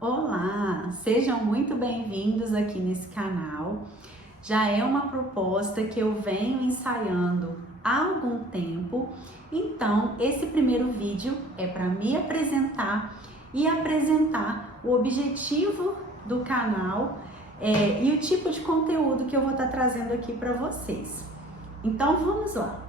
Olá, sejam muito bem-vindos aqui nesse canal. Já é uma proposta que eu venho ensaiando há algum tempo, então esse primeiro vídeo é para me apresentar e apresentar o objetivo do canal e o tipo de conteúdo que eu vou estar trazendo aqui para vocês. Então vamos lá.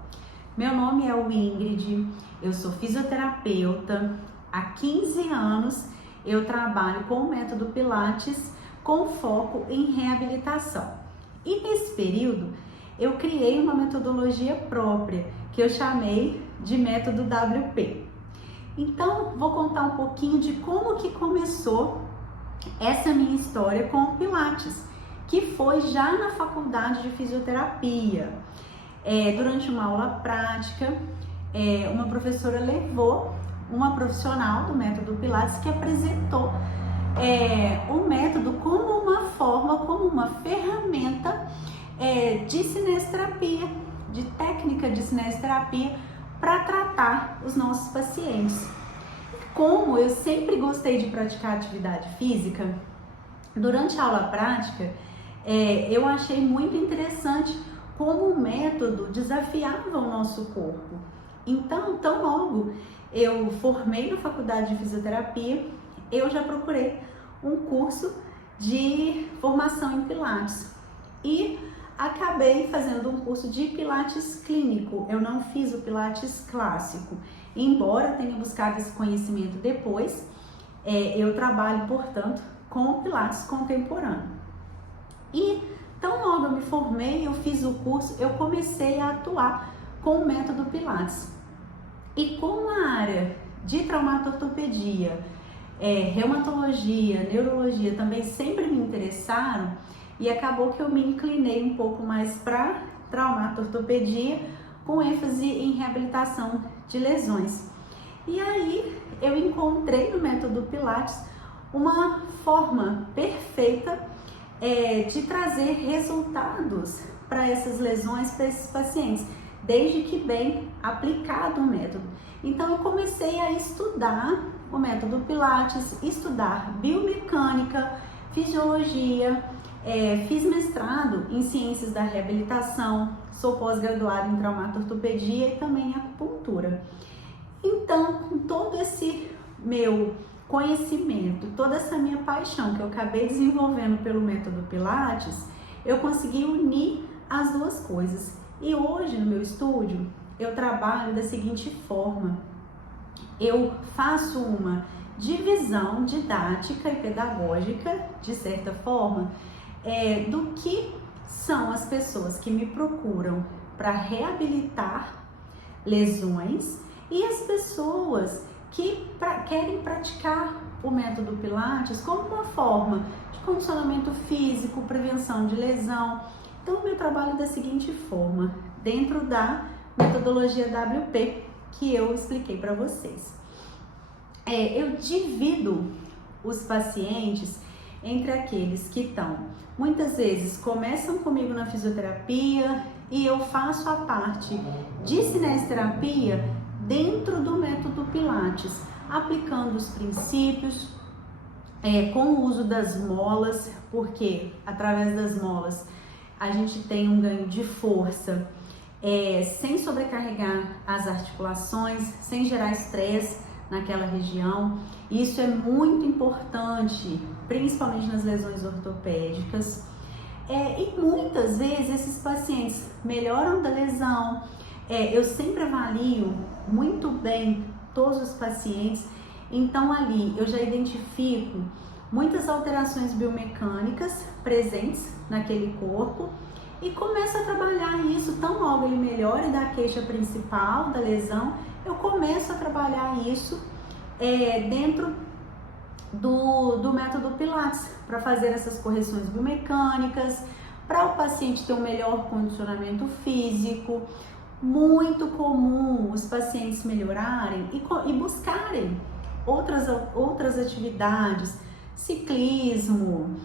Meu nome é Ingrid, eu sou fisioterapeuta. Há 15 anos eu trabalho com o método Pilates com foco em reabilitação. E nesse período eu criei uma metodologia própria que eu chamei de método WP. Então vou contar um pouquinho de como que começou essa minha história com o Pilates, que foi já na faculdade de fisioterapia. Durante uma aula prática, uma professora levou uma profissional do método Pilates que apresentou o método como uma forma, como uma ferramenta de cinesioterapia, de técnica de cinesioterapia para tratar os nossos pacientes. Como eu sempre gostei de praticar atividade física, durante a aula prática eu achei muito interessante como o método desafiava o nosso corpo. Então, tão logo eu formei na faculdade de fisioterapia, eu já procurei um curso de formação em Pilates e acabei fazendo um curso de Pilates clínico. Eu não fiz o Pilates clássico, embora tenha buscado esse conhecimento depois. Eu trabalho, portanto, com o Pilates contemporâneo. E tão logo eu me formei, eu fiz o curso, eu comecei a atuar com o método Pilates. E como a área de traumatortopedia, reumatologia, neurologia também sempre me interessaram, e acabou que eu me inclinei um pouco mais para traumatortopedia, com ênfase em reabilitação de lesões. E aí eu encontrei no método Pilates uma forma perfeita de trazer resultados para essas lesões, para esses pacientes, desde que bem aplicado o método. Então eu comecei a estudar o método Pilates, estudar biomecânica, fisiologia, fiz mestrado em ciências da reabilitação, sou pós-graduada em traumatortopedia e também em acupuntura. Então, com todo esse meu conhecimento, toda essa minha paixão que eu acabei desenvolvendo pelo método Pilates, eu consegui unir as duas coisas. E hoje no meu estúdio eu trabalho da seguinte forma: eu faço uma divisão didática e pedagógica, de certa forma, do que são as pessoas que me procuram para reabilitar lesões e as pessoas que querem praticar o método Pilates como uma forma de condicionamento físico, prevenção de lesão. Então, o meu trabalho é da seguinte forma, dentro da metodologia WP, que eu expliquei para vocês. Eu divido os pacientes entre aqueles que muitas vezes começam comigo na fisioterapia e eu faço a parte de cinesioterapia dentro do método Pilates, aplicando os princípios, com o uso das molas, porque através das molas a gente tem um ganho de força, sem sobrecarregar as articulações, sem gerar estresse naquela região. Isso é muito importante, principalmente nas lesões ortopédicas. E muitas vezes esses pacientes melhoram da lesão. Eu sempre avalio muito bem todos os pacientes, então ali eu já identifico muitas alterações biomecânicas presentes naquele corpo e começo a trabalhar isso. Tão logo ele melhore da queixa principal, da lesão, eu começo a trabalhar isso dentro do método Pilates, para fazer essas correções biomecânicas, para o paciente ter um melhor condicionamento físico. Muito comum os pacientes melhorarem e buscarem outras atividades, ciclismo,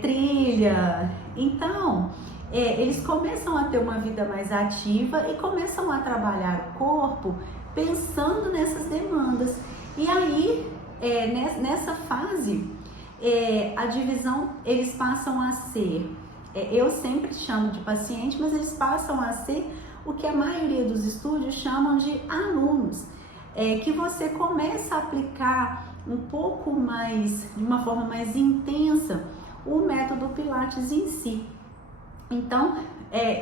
trilha. Então, eles começam a ter uma vida mais ativa e começam a trabalhar o corpo pensando nessas demandas. E aí, nessa fase, a divisão, eles passam a ser, eu sempre chamo de paciente, mas eles passam a ser o que a maioria dos estúdios chamam de alunos, que você começa a aplicar um pouco mais, de uma forma mais intensa, o método Pilates em si. Então,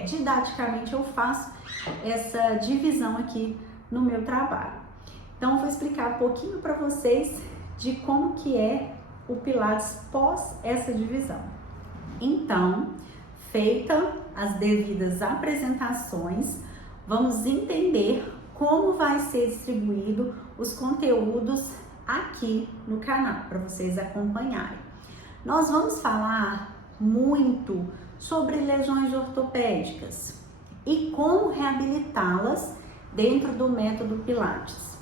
didaticamente eu faço essa divisão aqui no meu trabalho. Então, eu vou explicar um pouquinho para vocês de como que é o Pilates pós essa divisão. Então, feita as devidas apresentações, vamos entender como vai ser distribuído os conteúdos aqui no canal, para vocês acompanharem. Nós vamos falar muito sobre lesões ortopédicas e como reabilitá-las dentro do método Pilates.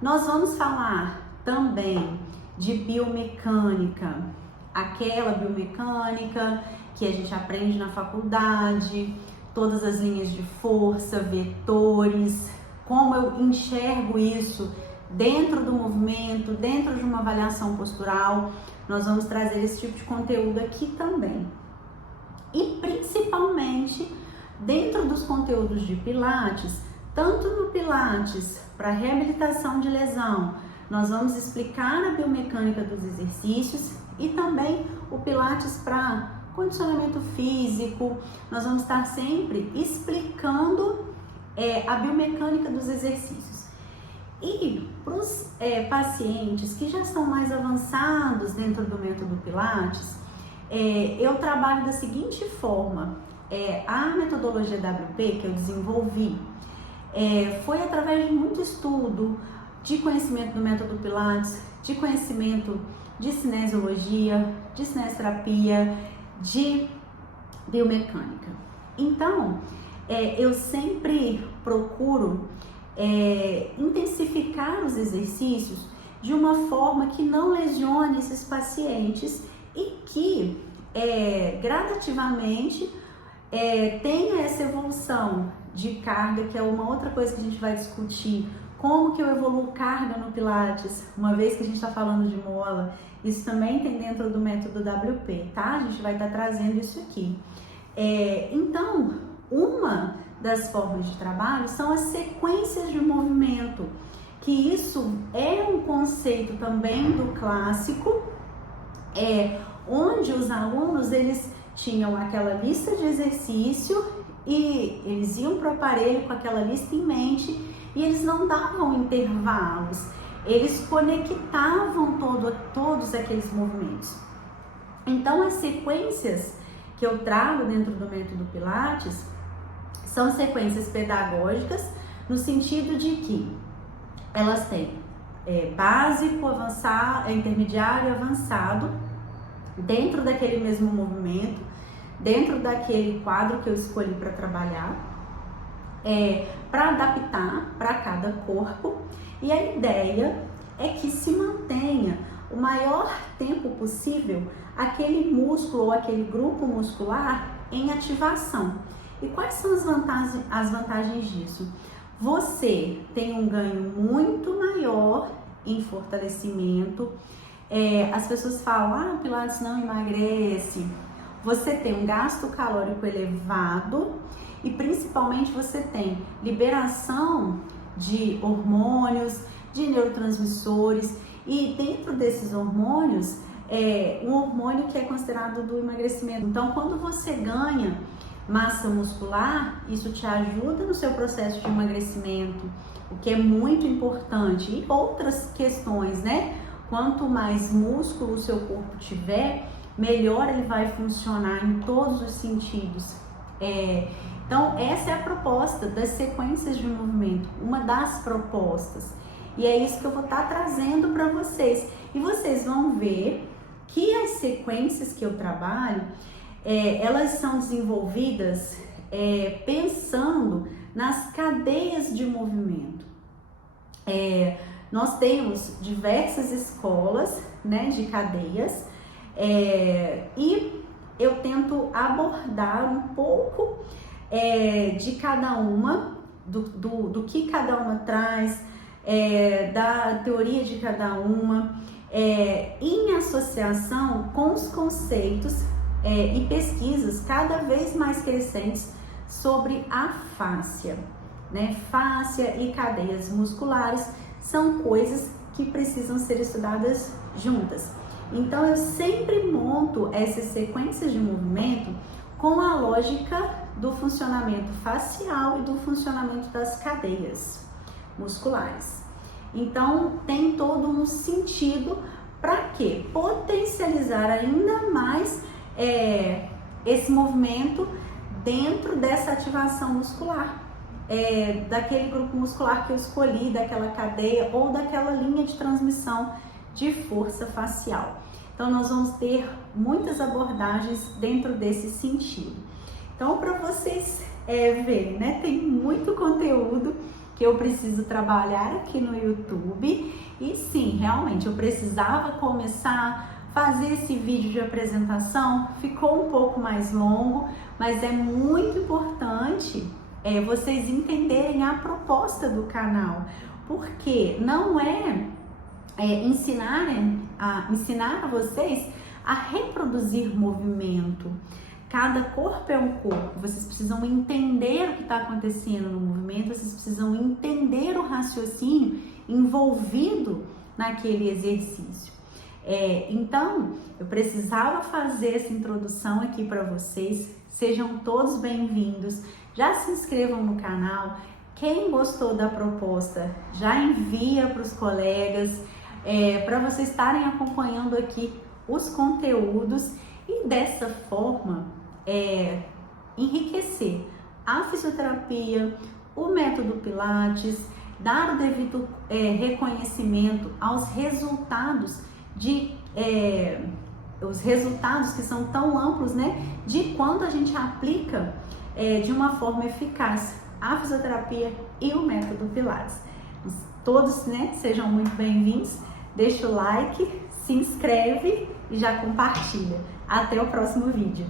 Nós vamos falar também de biomecânica, aquela biomecânica que a gente aprende na faculdade, todas as linhas de força, vetores, como eu enxergo isso dentro do movimento, dentro de uma avaliação postural. Nós vamos trazer esse tipo de conteúdo aqui também. E principalmente dentro dos conteúdos de Pilates, tanto no Pilates para reabilitação de lesão, nós vamos explicar a biomecânica dos exercícios e também o Pilates para condicionamento físico. Nós vamos estar sempre explicando a biomecânica dos exercícios. E para os pacientes que já são mais avançados dentro do método Pilates, eu trabalho da seguinte forma: a metodologia WP que eu desenvolvi foi através de muito estudo, de conhecimento do método Pilates, de conhecimento de cinesiologia, de cinesioterapia, de biomecânica. Então, eu sempre procuro intensificar os exercícios de uma forma que não lesione esses pacientes e que gradativamente tenha essa evolução de carga, que é uma outra coisa que a gente vai discutir. Como que eu evoluo carga no Pilates, uma vez que a gente está falando de mola, isso também tem dentro do método WP, tá? A gente vai estar trazendo isso aqui. Então, uma das formas de trabalho são as sequências de movimento, que isso é um conceito também do clássico, onde os alunos, eles tinham aquela lista de exercício e eles iam para o aparelho com aquela lista em mente e eles não davam intervalos, eles conectavam todos aqueles movimentos. Então, as sequências que eu trago dentro do método Pilates são sequências pedagógicas, no sentido de que elas têm básico, avançado, intermediário e avançado, dentro daquele mesmo movimento, dentro daquele quadro que eu escolhi para trabalhar, para adaptar para cada corpo. E a ideia é que se mantenha o maior tempo possível aquele músculo ou aquele grupo muscular em ativação. E quais são as vantagens disso? Você tem um ganho muito maior em fortalecimento. As pessoas falam, o Pilates não emagrece. Você tem um gasto calórico elevado e principalmente você tem liberação de hormônios, de neurotransmissores, e dentro desses hormônios, um hormônio que é considerado do emagrecimento. Então, quando você ganha massa muscular, isso te ajuda no seu processo de emagrecimento, o que é muito importante. E outras questões, né? Quanto mais músculo o seu corpo tiver, melhor ele vai funcionar em todos os sentidos. Então, essa é a proposta das sequências de movimento, uma das propostas. E é isso que eu vou estar trazendo para vocês. E vocês vão ver que as sequências que eu trabalho, elas são desenvolvidas pensando nas cadeias de movimento. Nós temos diversas escolas, né, de cadeias, e eu tento abordar um pouco de cada uma, do que cada uma traz, da teoria de cada uma. em associação com os conceitos e pesquisas cada vez mais crescentes sobre a fáscia, né? Fáscia e cadeias musculares são coisas que precisam ser estudadas juntas. Então eu sempre monto essas sequências de movimento com a lógica do funcionamento facial e do funcionamento das cadeias musculares. Então tem todo um sentido para quê? Potencializar ainda mais esse movimento dentro dessa ativação muscular, daquele grupo muscular que eu escolhi, daquela cadeia ou daquela linha de transmissão de força facial. Então nós vamos ter muitas abordagens dentro desse sentido. Então, para vocês verem, né, tem muito conteúdo que eu preciso trabalhar aqui no YouTube. E sim, realmente eu precisava começar a fazer esse vídeo de apresentação, ficou um pouco mais longo, mas é muito importante vocês entenderem a proposta do canal, porque não ensinar a vocês a reproduzir movimento. Cada corpo é um corpo, vocês precisam entender o que está acontecendo no movimento, vocês precisam entender o raciocínio envolvido naquele exercício. Então, eu precisava fazer essa introdução aqui para vocês. Sejam todos bem-vindos, já se inscrevam no canal. Quem gostou da proposta, já envia para os colegas, para vocês estarem acompanhando aqui os conteúdos e dessa forma enriquecer a fisioterapia, o método Pilates, dar o devido reconhecimento aos resultados os resultados que são tão amplos, né, de quando a gente aplica de uma forma eficaz a fisioterapia e o método Pilates. Todos, né, sejam muito bem-vindos, deixa o like, se inscreve e já compartilha. Até o próximo vídeo.